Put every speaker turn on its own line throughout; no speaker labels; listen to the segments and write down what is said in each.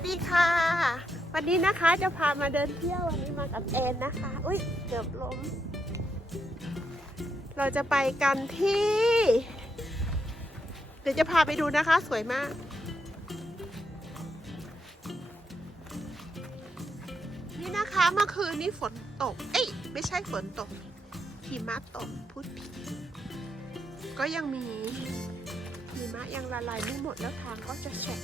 วัสดีค่ะ วันนี้นะคะจะพามาเดินเที่ยววันนี้มากับแอนนะคะ อุ้ยเกือบล้ม เราจะไปกันที่ เดี๋ยวจะพาไปดูนะคะสวยมาก นี่นะคะเมื่อคืนนี้ฝนตก เอ้ยไม่ใช่ฝนตกหิมะตกพูดผิด ก็ยังมีหิมะยังละลายไม่หมดแล้วทางก็จะแฉะ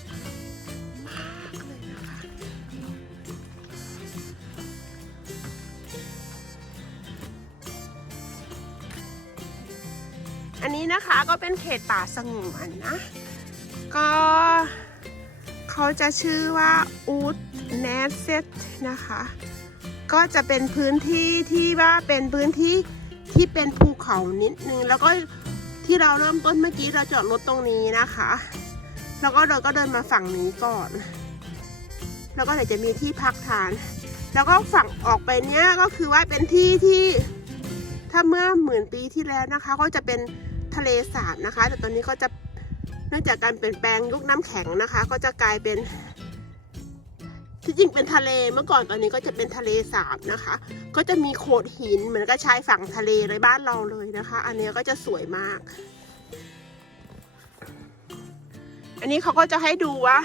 อันนี้นะคะก็เป็นเขตป่าสงวนนะ ก็เขาจะชื่อว่าอูดแนสเซตนะคะ ก็จะเป็นพื้นที่ที่ว่าเป็นพื้นที่ที่เป็นภูเขานิดนึง แล้วก็ที่เราเริ่มต้นเมื่อกี้เราจอดรถตรงนี้นะคะ แล้วก็เราก็เดินมาฝั่งนี้ก่อน แล้วก็เดี๋ยวจะมีที่พักทาน แล้วก็ฝั่งออกไปเนี้ยก็คือว่าเป็นที่ที่ถ้าเมื่อหมื่นปีที่แล้วนะคะ ก็จะเป็น ทะเลสาบนะคะ แต่ตอนนี้ก็จะเนื่องจากการเปลี่ยนแปลงยุคน้ำแข็งนะคะ ก็จะกลายเป็น ที่จริงเป็นทะเลเมื่อก่อนตอนนี้ก็จะเป็นทะเลสาบนะคะ ก็จะมีโขดหินเหมือนกับชายฝั่งทะเลในบ้านเราเลยนะคะ อันนี้ก็จะสวยมาก อันนี้เขาก็จะให้ดูว่า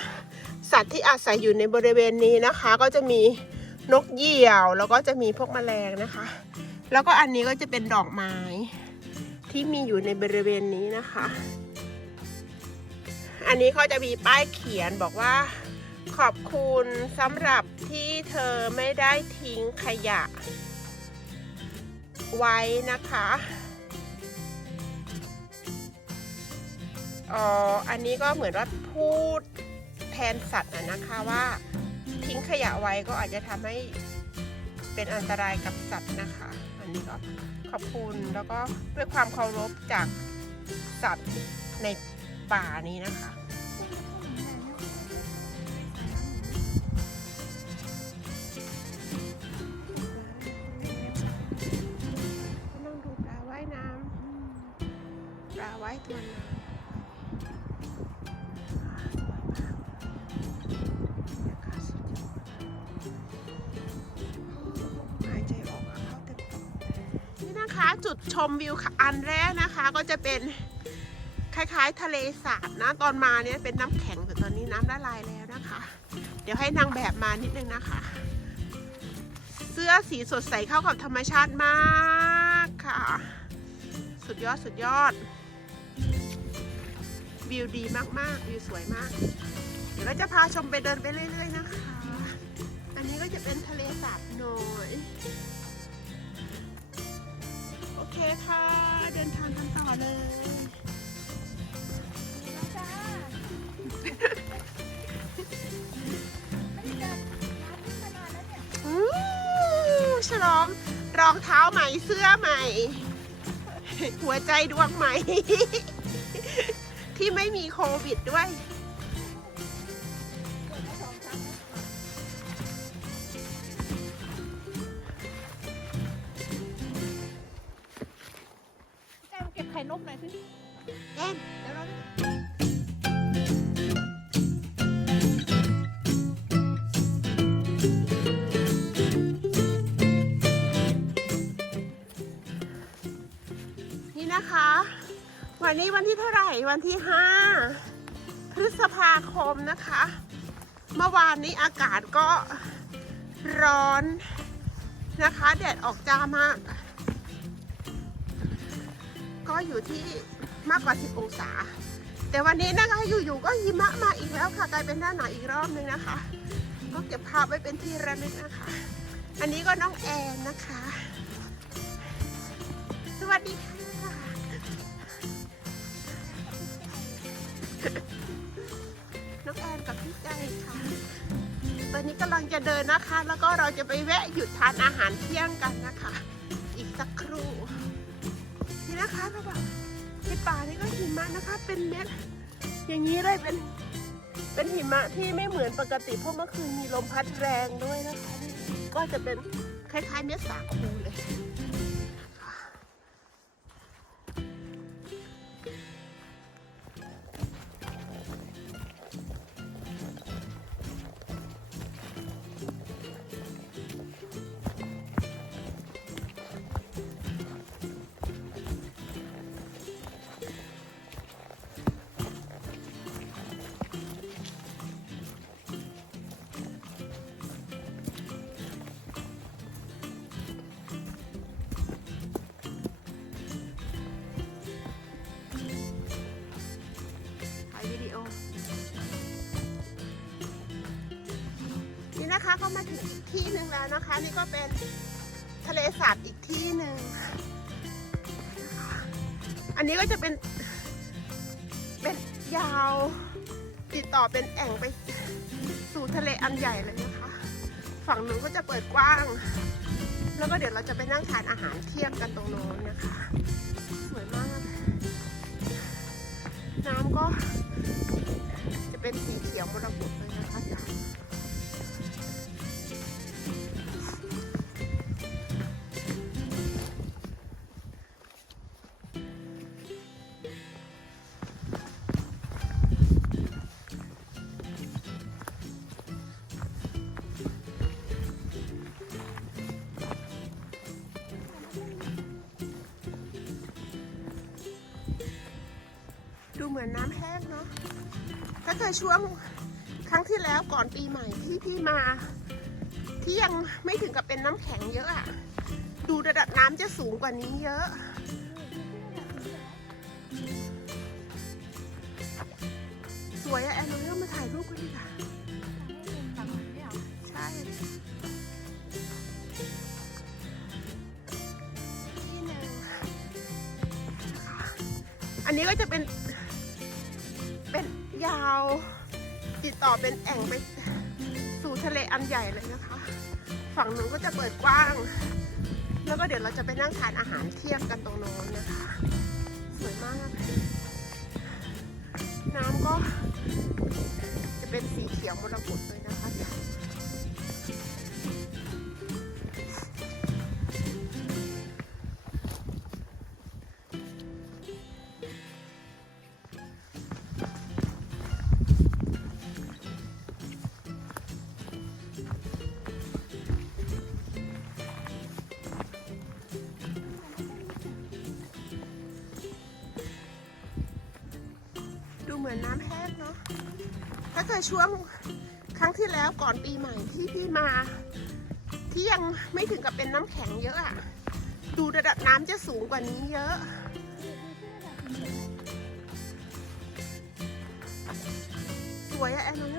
สัตว์ที่อาศัยอยู่ในบริเวณนี้นะคะ ก็จะมีนกเหยี่ยวแล้วก็จะมีพวกแมลงนะคะ แล้วก็อันนี้ก็จะเป็นดอกไม้ ที่มีอยู่ในบริเวณนี้นะคะ อันนี้เขาจะมีป้ายเขียนบอกว่า ขอบคุณสำหรับที่เธอไม่ได้ทิ้งขยะ ไว้นะคะอ๋ออันนี้ก็เหมือนว่าพูดแทนสัตว์นะคะว่าทิ้งขยะไว้ก็อาจจะทำให้เป็นอันตรายกับสัตว์นะคะ นี้ก็ขอบคุณแล้วก็ด้วยความเคารพจากสัตว์ในป่านี้นะคะ นะคะ จุดชมวิวอันแรกนะคะก็จะเป็นคล้ายๆ ทะเลสาบนะตอนมาเนี่ยเป็นน้ำแข็งแต่ตอนนี้น้ำละลายแล้วนะคะ เดี๋ยวให้นางแบบมานิดนึงนะคะ เสื้อสีสดใสเข้ากับธรรมชาติมากค่ะ สุดยอดสุดยอด วิวดีมากๆ วิวสวยมาก เดี๋ยวเราจะพาชมไปเดินไปเรื่อย ๆ นะคะ อันนี้ก็จะเป็นทะเลสาบหน่อย คค่ะ เดินทางกันต่อเลยอู้ฉลองรองเท้าใหม่เสื้อใหม่ หัวใจดวงใหม่ ที่ไม่มีโควิดด้วยาคมนะคะ เมื่อวานนี้อากาศก็ร้อนนะคะ แดดออกจ้ามาก ก็อยู่ที่มากกว่า 10 องศา แต่วันนี้นะคะอยู่ๆก็หิมะมาอีกแล้วค่ะกลายเป็นหน้าหนาวอีกรอบนึงนะคะ ก็เก็บภาพไว้เป็นที่ระลึกนะคะ อันนี้ก็น้องแอนนะคะ สวัสดีค่ะ ช่ค่ะ ตอนนี้กำลังจะเดินนะคะ แล้วก็เราจะไปแวะหยุดทานอาหารเที่ยงกันนะคะ อีกสักครู่ นี่นะคะเราแบบในป่านี่ก็หิมะนะคะ เป็นเม็ดอย่างนี้เลยเป็นเป็นหิมะที่ไม่เหมือนปกติเพราะเมื่อคืนมีลมพัดแรงด้วยนะคะ ก็จะเป็นคล้ายๆเม็ดสาคูเลย นะคะก็มาถึงอีกที่หนึ่งแล้วนะคะ นี่ก็เป็นทะเลสาบอีกที่หนึ่งอันนี้ก็จะเป็นเป็นยาวติดต่อเป็นแอ่งไปสู่ทะเลอันใหญ่เลยนะคะ ฝั่งนู้นก็จะเปิดกว้าง แล้วก็เดี๋ยวเราจะไปนั่งทานอาหารเทียบกันตรงโน้นนะคะ สวยมาก น้ำก็จะเป็นสีเขียวมรกตเลยนะคะ ช่วงครั้งที่แล้วก่อนปีใหม่ที่พี่มาที่ยังไม่ถึงกับเป็นน้ำแข็งเยอะอะดูระดับน้ำจะสูงกว่านี้เยอะสวยอะแอนเราเริ่มมาถ่ายรูปกันดีกว่าใช่อันนี้ก็จะเป็น เป็นแอ่งไปสู่ทะเลอันใหญ่เลยนะคะ ฝั่งนู้นก็จะเปิดกว้าง แล้วก็เดี๋ยวเราจะไปนั่งทานอาหารเที่ยงกันตรงโน้นนะคะ มือนน้ำแห้งเนาะ ถ้าเคยช่วงครั้งที่แล้วก่อนปีใหม่ที่พี่มา ที่ยังไม่ถึงกับเป็นน้ำแข็งเยอะอะดูระดับน้ำจะสูงกว่านี้เยอะสวยอะแอนนา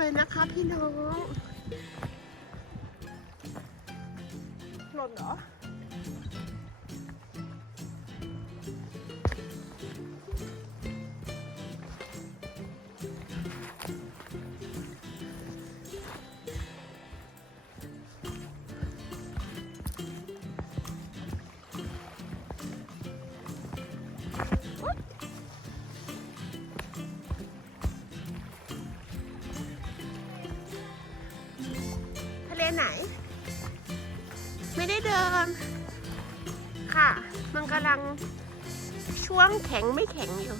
เลยนะคะพี่น้อง หล่นเหรอ ช่วงแข็งไม่แข็งอยู่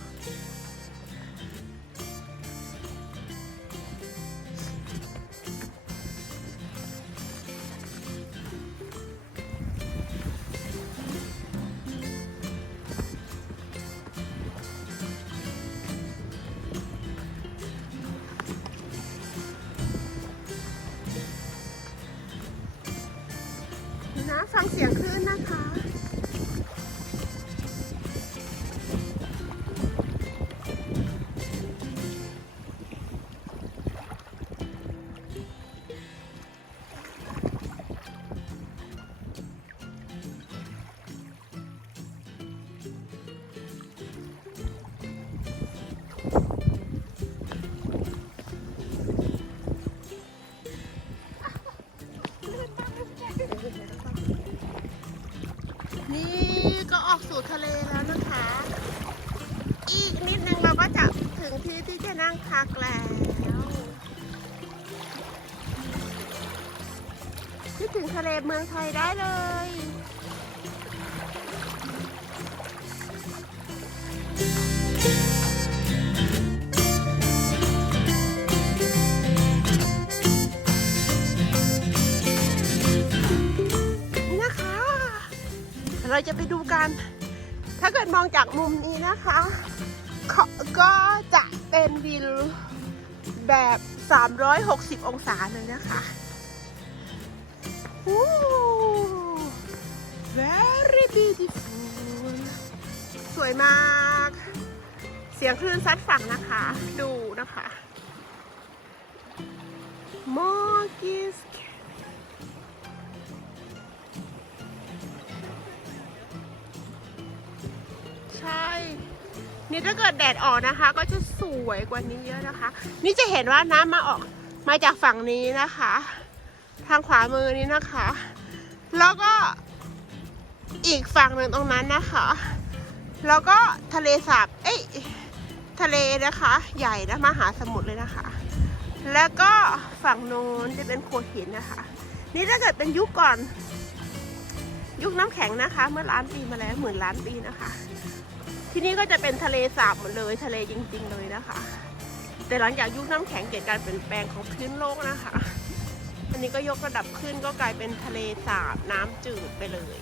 นะฟังเสียง นั่งพักแล้วคิดถึงทะเลเมืองไทยได้เลยนะคะเราจะไปดูกัน ถ้าเกิดมองจากมุมนี้นะคะ ก็จะ เป็นวิวแบบ 360 องศาเลยนะคะ very beautiful สวยมาก เสียงคลื่นซัดฝั่งนะคะ ดูนะคะ Monkeys ใช่ นี่ถ้าเกิดแดดออกนะคะ ก็จะสวยกว่านี้เยอะนะคะ นี่จะเห็นว่าน้ำมาออกมาจากฝั่งนี้นะคะ ทางขวามือนี้นะคะ แล้วก็อีกฝั่งหนึ่งตรงนั้นนะคะ แล้วก็ทะเลสาบ เอ้ยทะเลนะคะ ใหญ่นะมหาสมุทรเลยนะคะ แล้วก็ฝั่งโน้นจะเป็นโขดหินนะคะ นี่ถ้าเกิดเป็นยุคก่อน ยุคน้ำแข็งนะคะ เมื่อล้านปีมาแล้วหมื่นล้านปีนะคะ ที่นี่ก็จะเป็นทะเลสาบหมดเลยทะเลจริง ๆ เลยนะคะ แต่หลังจากยุคน้ำแข็งเกิดการเปลี่ยนแปลงของพื้นโลกนะคะ อันนี้ก็ยกระดับขึ้นก็กลายเป็นทะเลสาบน้ำจืดไปเลย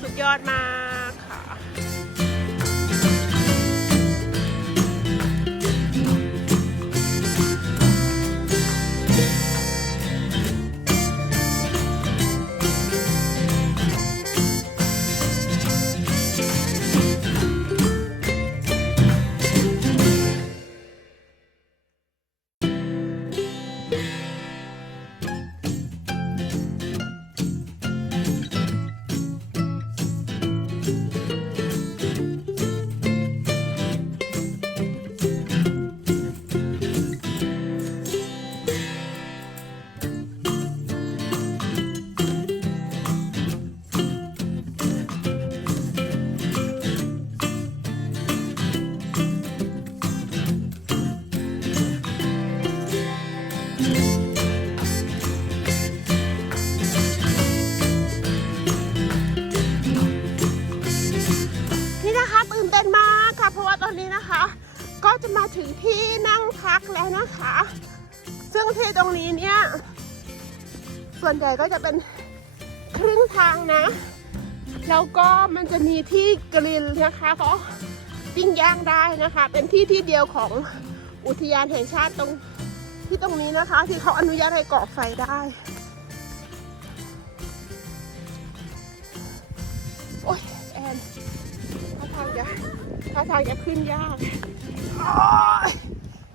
สุดยอดมากค่ะ ก็จะเป็นครึ่งทางนะ แล้วก็มันจะมีที่กริลนะคะก็ปิ้งย่างได้นะคะ เป็นที่ที่เดียวของอุทยานแห่งชาติตรงที่ตรงนี้นะคะ ที่เขาอนุญาตให้ก่อไฟได้โอ๊ยแอนท่าทางจะท่าทางจะขึ้นยาก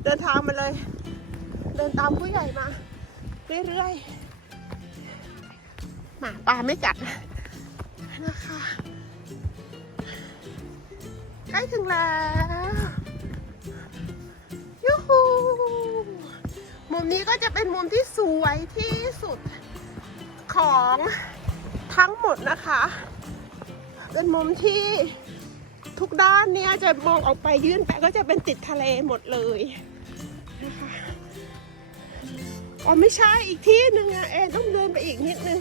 เดินทางมาเลย เดินตามผู้ใหญ่มา เรื่อยๆ หมาป่าไม่กัดนะคะใกล้ถึงแล้วยูฮูมุมนี้ก็จะเป็นมุมที่สวยที่สุดของทั้งหมดนะคะ เป็นมุมที่ทุกด้านเนี่ยจะมองออกไปยื่นไปก็จะเป็นติดทะเลหมดเลยนะคะอ๋อไม่ใช่อีกที่หนึ่งอะแอนต้องเดินไปอีกนิดนึง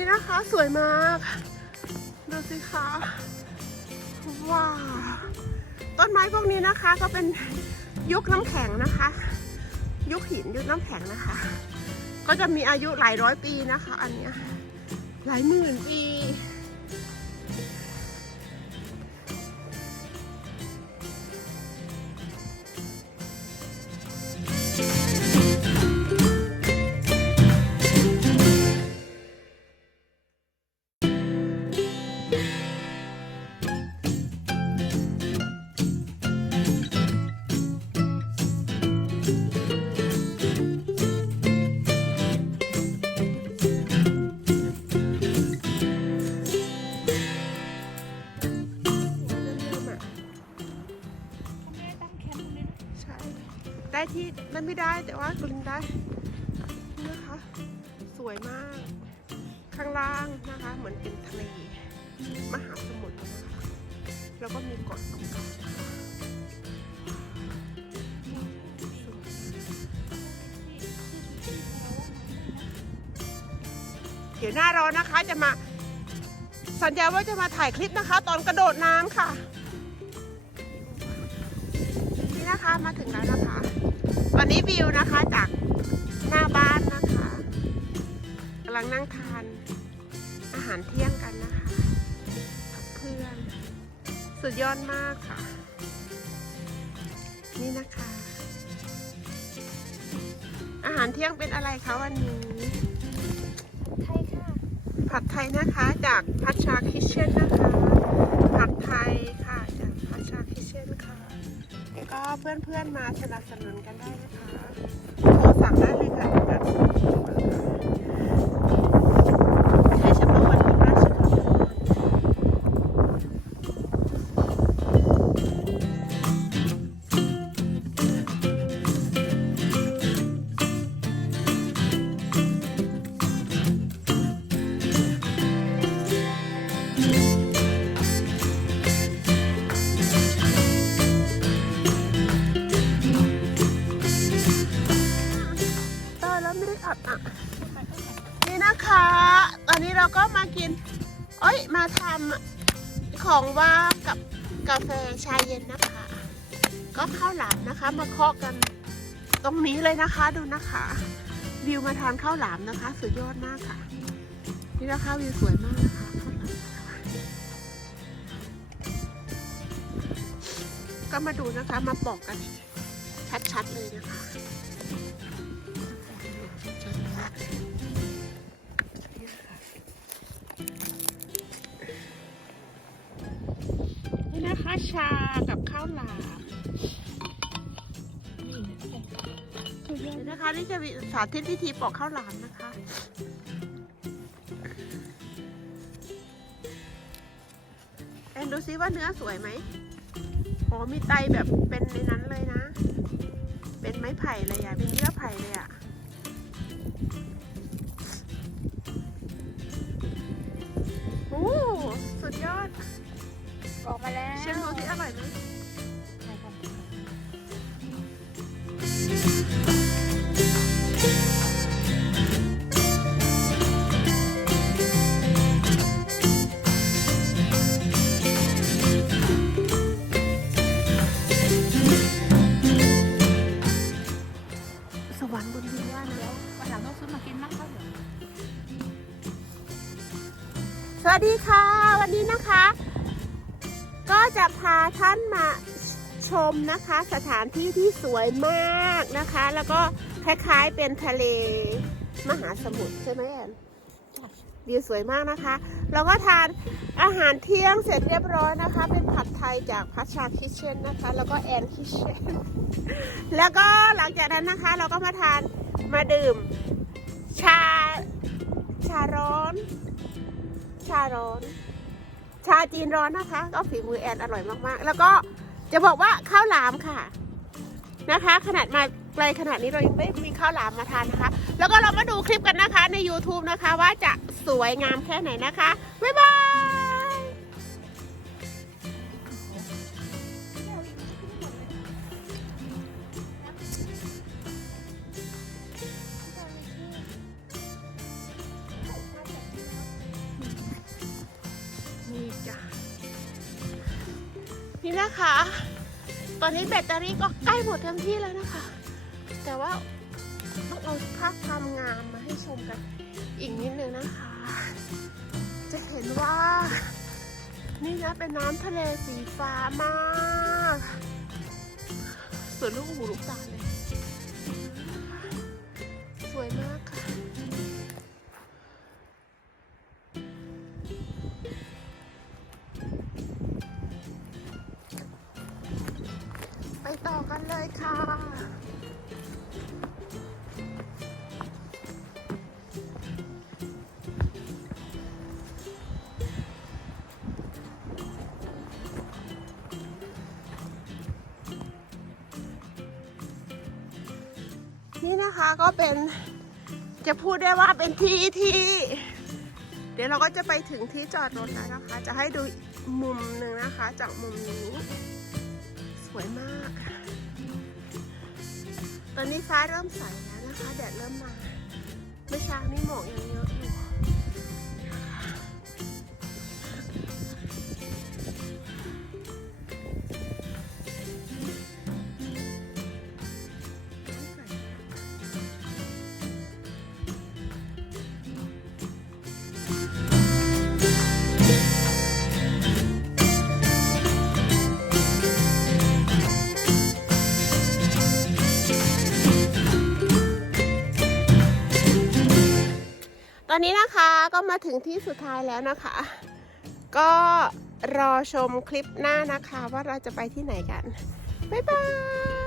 นี่นะคะสวยมาก ดูสิคะว้าวต้นไม้พวกนี้นะคะก็เป็นยุคน้ำแข็งนะคะ ยุคหินยุคน้ำแข็งนะคะ ก็จะมีอายุหลายร้อยปีนะคะ อันเนี้ยหลายหมื่นปี
น
ไม่ได้แต่ว่ากลินได้นะคะ สวยมาก ข้างล่างนะคะ เหมือนเป็นทะเลมหาสมุทรนะคะแล้วก็มีเกาะตรงกลางเดี๋ยวหน้าร้อนนะคะจะมา สัญญาว่าจะมาถ่ายคลิปนะคะ ตอนกระโดดน้ำค่ะ นี่นะคะมาถึงแล้วนะคะ วันนี้วิวนะคะจากหน้าบ้านนะคะกำลังนั่งทานอาหารเที่ยงกันนะคะกับเพื่อน สุดยอดมากค่ะ นี่นะคะ อาหารเที่ยงเป็นอะไรคะวันนี้
ไทยค่ะ
ผัดไทยนะคะจากพัชชาคิเช่นนะคะ ผัดไทย ก็เพื่อนๆมาสนับสนุนกันได้นะคะโทรสั่งได้เลยค่ะ ดอะนี่นะคะตอนนี้เราก็มากินเอ้ยมาทำของว่างกับกาแฟชาเย็นนะคะ ก็ข้าวหลามนะคะ มาเคาะกันตรงนี้เลยนะคะดูนะคะ วิวมาทานข้าวหลามนะคะ สุดยอดมากค่ะ นี่นะคะวิวสวยมากนะคะข้าวหลามนะคะก็มาดูนะคะมาปอกกันชัดๆเลยนะคะ นี่นะคะ ชากับข้าวหลาม
นี่นะ
คะ นี่จะมีสาธิตวิธีปอกข้าวหลามนะคะเอ็นดูซิว่าเนื้อสวยไหมโอ้มีไตแบบเป็นในนั้นเลยนะ เป็นไม้ไผ่เลยอะเป็นเยื่อไผ่เลยอะ ส
วั
สดี
ค่ะ
วันนี้นะคะ ก็จะพาท่านมาชมนะคะ สถานที่ที่สวยมากนะคะ แล้วก็คล้ายๆเป็นทะเลมหาสมุทรใช่ไหมแอนวิวสวยมากนะคะ เราก็ทานอาหารเที่ยงเสร็จเรียบร้อยนะคะ เป็นผัดไทยจากพัชชาคิเช่นนะคะ แล้วก็แอนคิเช่นแล้วก็หลังจากนั้นนะคะ เราก็มาทานมาดื่มชาชาร้อน ชาร้อน ชาจีนร้อนนะคะ ก็ฝีมือแอนอร่อยมากๆ แล้วก็จะบอกว่าข้าวหลามค่ะนะคะ ขนาดมาไกลขนาดนี้เรายังไม่มีข้าวหลามมาทานนะคะ แล้วก็เรามาดูคลิปกันนะคะใน YouTube นะคะ ว่าจะสวยงามแค่ไหนนะคะ บ๊ายบาย ตอนนี้แตเตอรี่ก็ใกล้หมดเต็มที่แล้วนะคะ แต่ว่าต้องเอาภาพความงามมาให้ชมกันอีกนิดนึงนะคะ จะเห็นว่า นี่นะเป็นน้ำทะเลสีฟ้ามากสวยลูกหูลูกตาเลย สวยมาก นี่นะคะก็เป็นจะพูดได้ว่าเป็นที่ที่ เดี๋ยวเราก็จะไปถึงที่จอดรถแล้วนะคะ จะให้ดูมุมหนึ่งนะคะ จากมุมนี้ สวยมาก ตอนนี้ฟ้าเริ่มใสแล้วนะคะ แดดเริ่มมา เมื่อเช้านี้หมอกยังเยอะ อนนี้นะคะก็มาถึงที่สุดท้ายแล้วนะคะ ก็รอชมคลิปหน้านะคะว่าเราจะไปที่ไหนกัน บ๊ายบาย